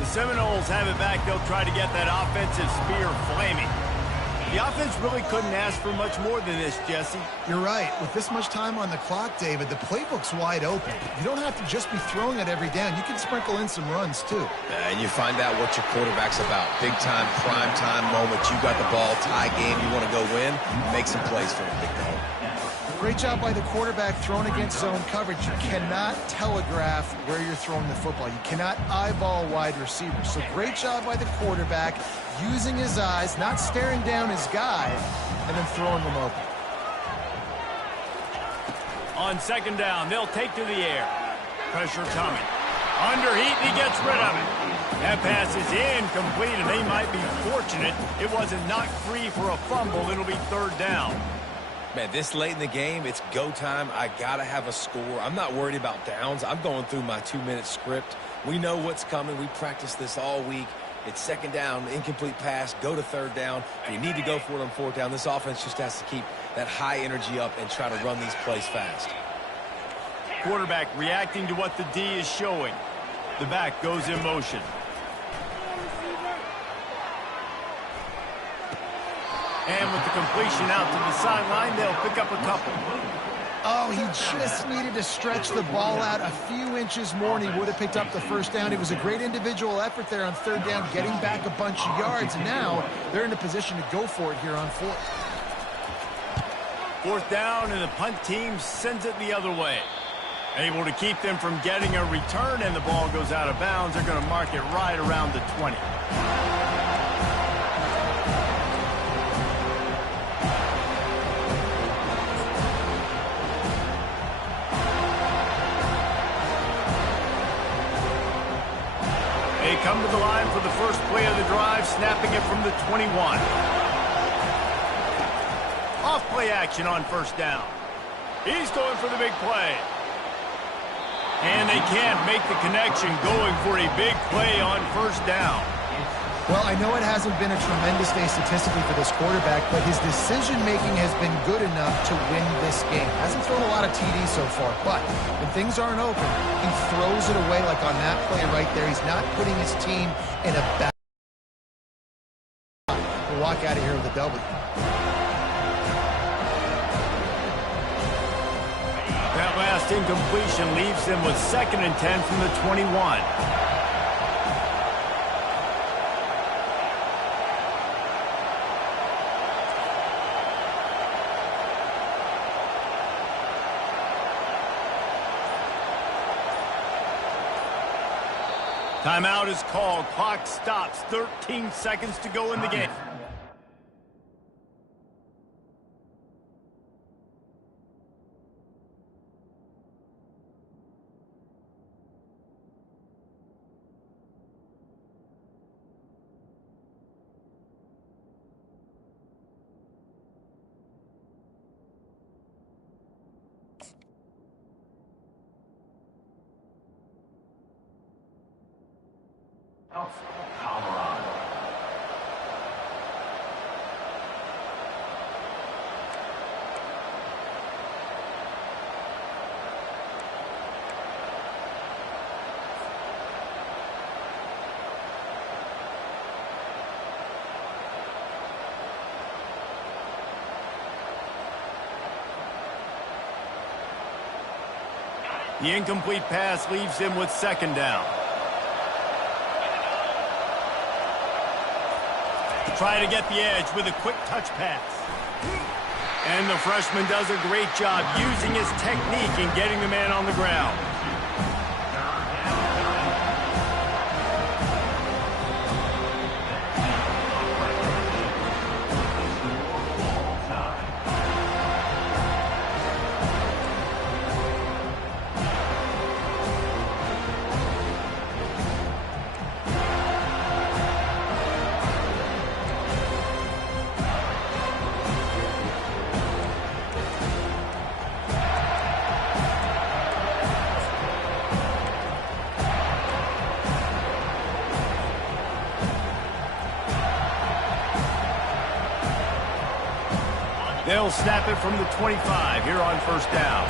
The Seminoles have it back. They'll try to get that offensive spear flaming. The offense really couldn't ask for much more than this, Jesse. You're right. With this much time on the clock, David, the playbook's wide open. You don't have to just be throwing it every down. You can sprinkle in some runs, too. And you find out what your quarterback's about. Big time, prime time moment. You got the ball, tie game. You want to go win, make some plays for him, big dog. Great job by the quarterback throwing against zone coverage. You cannot telegraph where you're throwing the football. You cannot eyeball wide receivers. So great job by the quarterback using his eyes, not staring down his guy, and then throwing them open. On second down, they'll take to the air. Pressure coming. Under heat, and he gets rid of it. That pass is incomplete, and they might be fortunate it wasn't knocked free for a fumble. It'll be third down. Man, this late in the game, it's go time. I got to have a score. I'm not worried about downs. I'm going through my 2-minute script. We know what's coming. We practiced this all week. It's second down, incomplete pass, go to third down. If you need to go for it on fourth down, this offense just has to keep that high energy up and try to run these plays fast. Quarterback reacting to what the D is showing. The back goes in motion. And with the completion out to the sideline, they'll pick up a couple. Oh, he just needed to stretch the ball out a few inches more, and he would have picked up the first down. It was a great individual effort there on third down, getting back a bunch of yards, and now they're in a position to go for it here on fourth. Fourth down, and the punt team sends it the other way. Able to keep them from getting a return, and the ball goes out of bounds. They're going to mark it right around the 20. They come to the line for the first play of the drive, snapping it from the 21. Off play action on first down. He's going for the big play. And they can't make the connection, going for a big play on first down. Well, I know it hasn't been a tremendous day statistically for this quarterback, but his decision-making has been good enough to win this game. Hasn't thrown a lot of TDs so far, but when things aren't open, he throws it away like on that play right there. He's not putting his team in a bad spot. We'll walk out of here with a W. That last incompletion leaves them with 2nd and 10 from the 21. Timeout is called. Clock stops. 13 seconds to go in the game. Colorado. The incomplete pass leaves him with second down. Try to get the edge with a quick touch pass. And the freshman does a great job using his technique and getting the man on the ground. They'll snap it from the 25 here on first down.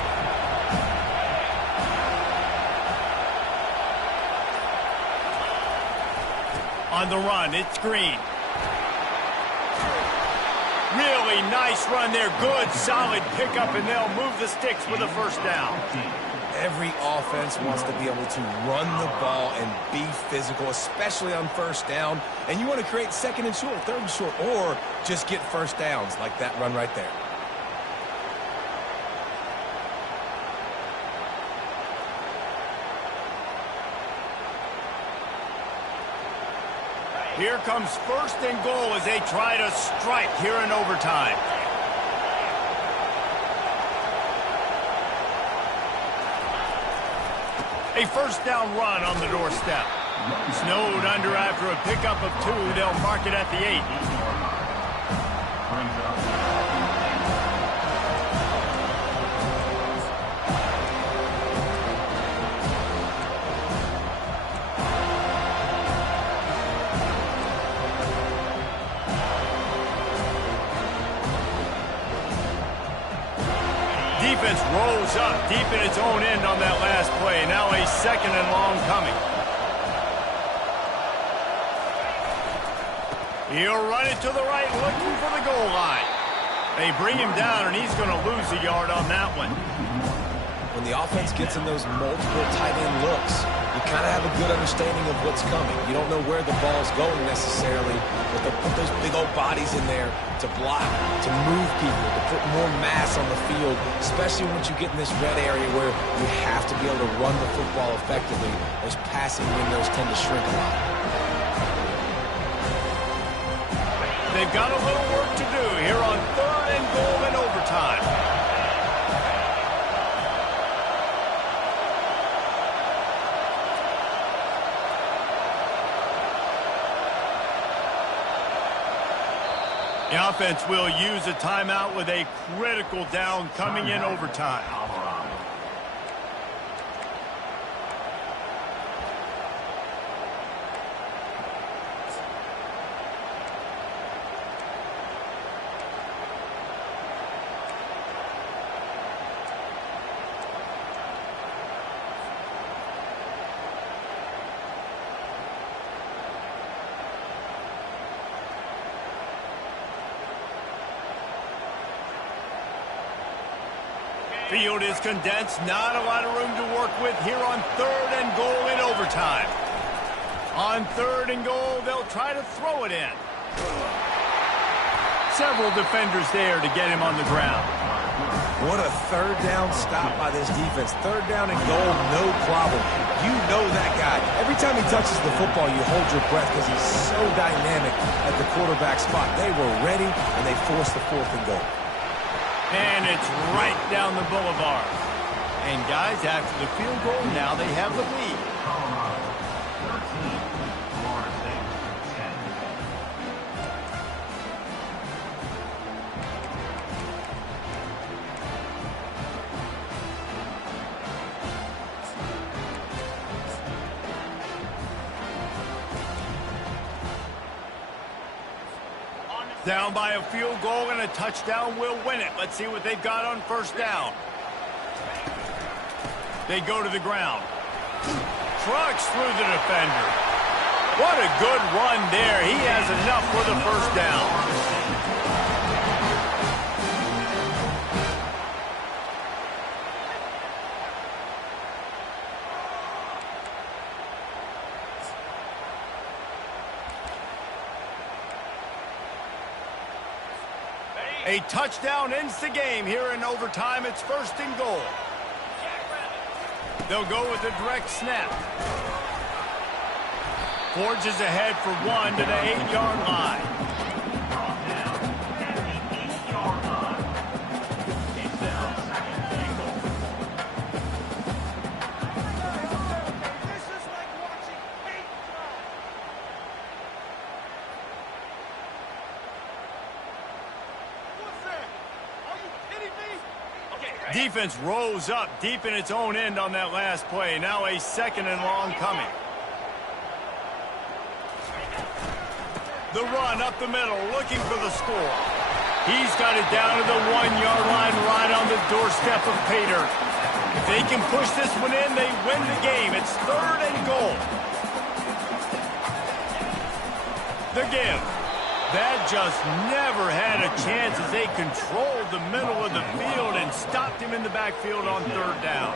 On the run, it's Green. Really nice run there. Good, solid pickup, and they'll move the sticks with a first down. Every offense wants to be able to run the ball and be physical, especially on first down. And you want to create second and short, third and short, or just get first downs like that run right there. Here comes first and goal as they try to strike here in overtime. A first down run on the doorstep. Snowed under after a pickup of 2. They'll mark it at the 8. Defense rolls up deep in its own end on that last play. Now a second and long coming. He'll run it to the right, looking for the goal line. They bring him down, and he's going to lose a yard on that one. When the offense gets in those multiple tight end looks, you kind of have a good understanding of what's coming. You don't know where the ball's going necessarily, but they'll put those big old bodies in there to block, to move people, to put more mass on the field, especially once you get in this red area where you have to be able to run the football effectively. Those passing windows tend to shrink a lot. They've got a little work to do here on third and goal in overtime. The offense will use a timeout with a critical down coming in overtime. Field is condensed. Not a lot of room to work with here on third and goal in overtime. On third and goal, they'll try to throw it in. Several defenders there to get him on the ground. What a third down stop by this defense. Third down and goal, no problem. You know that guy. Every time he touches the football, you hold your breath because he's so dynamic at the quarterback spot. They were ready, and they forced the 4th and goal. And it's right down the boulevard. And guys, after the field goal, now they have the lead. Colorado 13, Florida State 10. Down by a field goal and a touchdown will win it. Let's see what they've got on first down. They go to the ground. Trucks through the defender. What a good run there. He has enough for the first down. A touchdown ends the game here in overtime. It's 1st and goal. They'll go with a direct snap. Forges ahead for 1 to the 8-yard line. Brought down at the 8-yard line. It's now 2nd and goal. This is like watching paint dry. What's that? Are you kidding me? Defense rose up deep in its own end on that last play. Now a 2nd and long coming. The run up the middle, looking for the score. He's got it down to the 1-yard line, right on the doorstep of Pater. If they can push this one in, they win the game. It's 3rd and goal. The give. That just never had a chance as they controlled the middle of the field and stopped him in the backfield on 3rd down.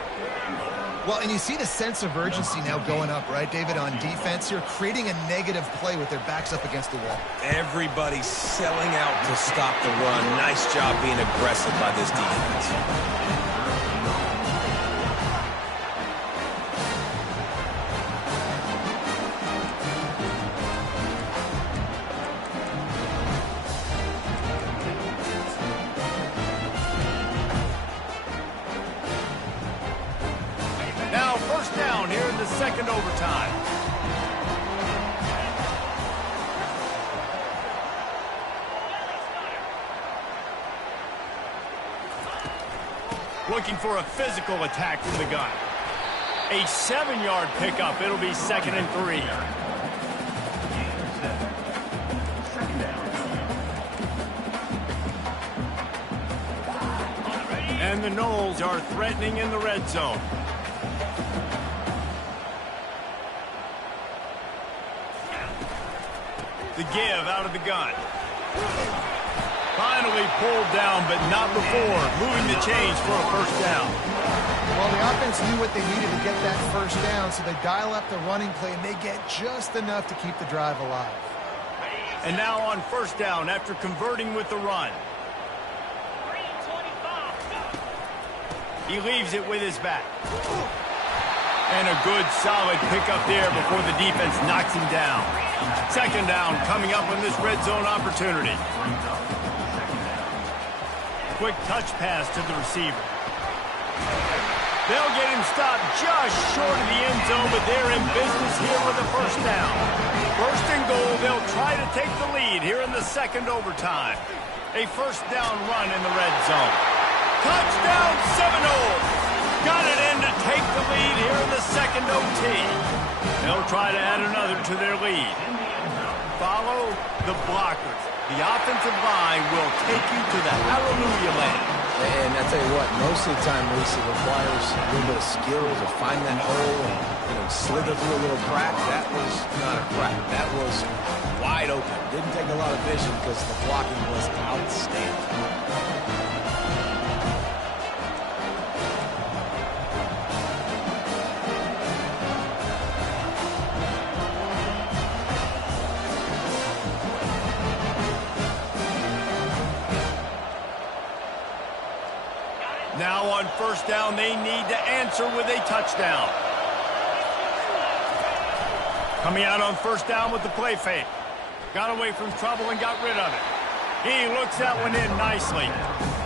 Well, and you see the sense of urgency now going up, right, David, on defense here, creating a negative play with their backs up against the wall. Everybody's selling out to stop the run. Nice job being aggressive by this defense. Now 1st down here in the 2nd overtime. Looking for a physical attack from the gun. A 7-yard pickup. It'll be 2nd and 3. And the Noles are threatening in the red zone. The give out of the gun. Finally pulled down, but not before. Moving the chains for a 1st down. Well, the offense knew what they needed to get that 1st down, so they dial up the running play, and they get just enough to keep the drive alive. And now on 1st down after converting with the run. He leaves it with his back. And a good, solid pickup there before the defense knocks him down. 2nd down coming up on this red zone opportunity. Quick touch pass to the receiver. They'll get him stopped just short of the end zone, but they're in business here with a 1st down. 1st and goal, they'll try to take the lead here in the 2nd overtime. A 1st down run in the red zone. Touchdown Seminoles! Got it in to take the lead here in the 2nd OT. They'll try to add another to their lead. Follow the blockers. The offensive line will take you to the hallelujah land. And I tell you what, most of the time, Reese, it requires a little bit of skill to find that hole and slither through a little crack. That was not a crack. That was wide open. Didn't take a lot of vision because the blocking was outstanding. down, they need to answer with a touchdown. Coming out on first down with the play fake. Got away from trouble and got rid of it. He looks that one in nicely.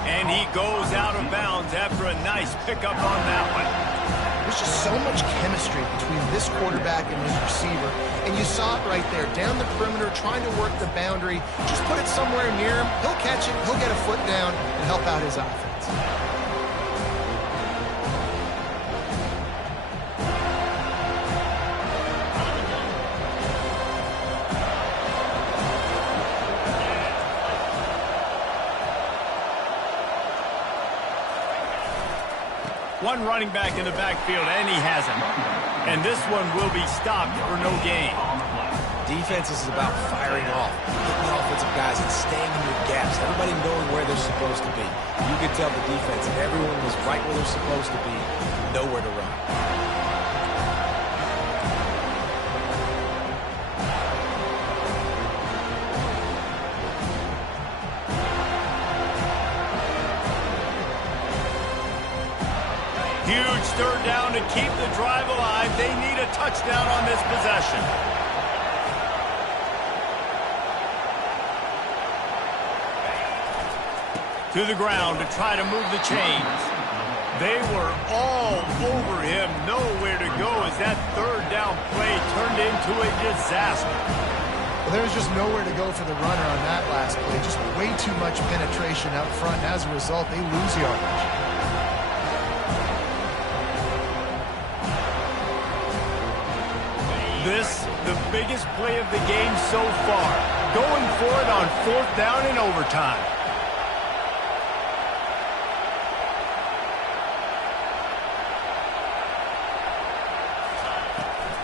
And he goes out of bounds after a nice pickup on that one. There's just so much chemistry between this quarterback and his receiver. And you saw it right there, down the perimeter, trying to work the boundary. Just put it somewhere near him. He'll catch it, he'll get a foot down, and help out his offense. One running back in the backfield, and he has him. And this one will be stopped for no gain. Defense is about firing off, hitting the offensive guys and staying in your gaps. Everybody knowing where they're supposed to be. You could tell the defense, and everyone was right where they're supposed to be, nowhere to run. Huge third down to keep the drive alive. They need a touchdown on this possession. To the ground to try to move the chains. They were all over him. Nowhere to go as that third down play turned into a disaster. Well, there was just nowhere to go for the runner on that last play. Just way too much penetration up front. And as a result, they lose yardage. This, the biggest play of the game so far. Going for it on fourth down in overtime.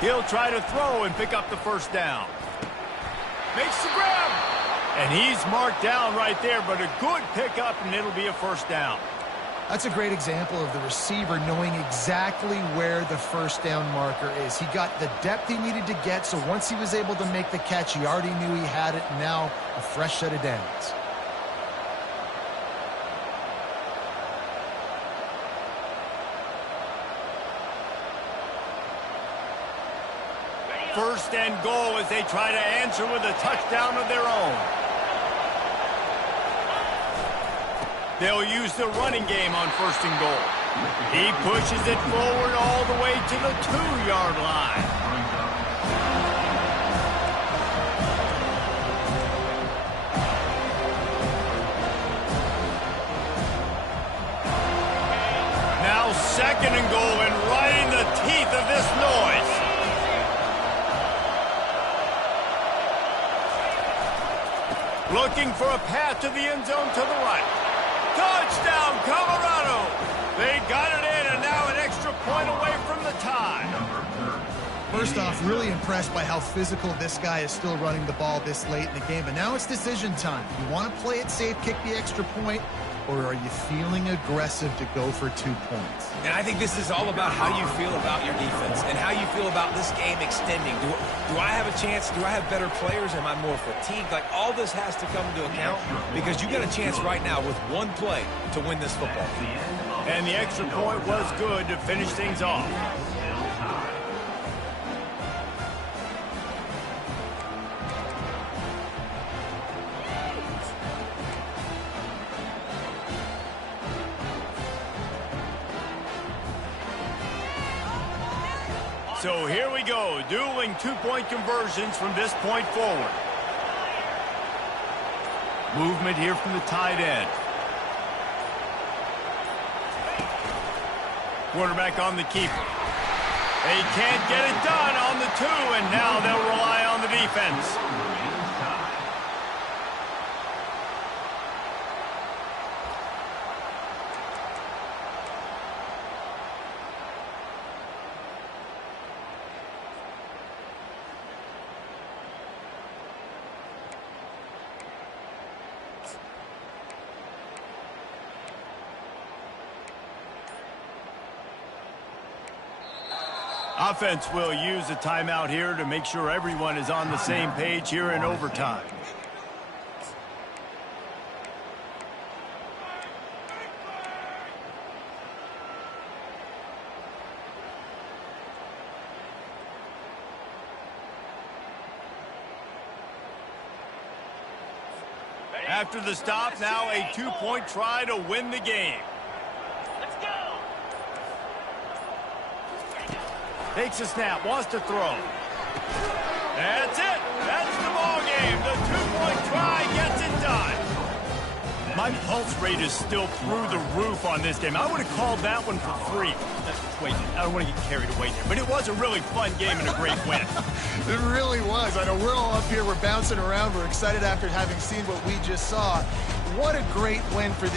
He'll try to throw and pick up the first down. Makes the grab. And he's marked down right there, but a good pickup, and it'll be a first down. That's a great example of the receiver knowing exactly where the first down marker is. He got the depth he needed to get, so once he was able to make the catch, he already knew he had it. Now a fresh set of downs. First and goal as they try to answer with a touchdown of their own. They'll use the running game on first and goal. He pushes it forward all the way to the 2-yard line. Now second and goal and right in the teeth of this noise. Looking for a path to the end zone to the right. Touchdown, Colorado! They got it in, and now an extra point away from the tie. First off, really impressed by how physical this guy is still running the ball this late in the game. But now it's decision time. You want to play it safe, kick the extra point, or are you feeling aggressive to go for 2 points? And I think this is all about how you feel about your defense and how you feel about this game extending. Do I have a chance? Do I have better players? Am I more fatigued? Like, all this has to come into account because you got a chance right now with one play to win this football game. And the extra point was good to finish things off. So here we go, dueling 2-point conversions from this point forward. Movement here from the tight end. Quarterback on the keeper. They can't get it done on the 2, and now they'll rely on the defense. Offense will use a timeout here to make sure everyone is on the same page here in overtime. After the stop, now a 2-point try to win the game. Let's go. Takes a snap, wants to throw. That's it. That's the ball game. The 2-point try gets it done. My pulse rate is still through the roof on this game. I would have called that one for free. Wait, I don't want to get carried away there, but it was a really fun game and a great win. It really was. I know we're all up here. We're bouncing around. We're excited after having seen what we just saw. What a great win for this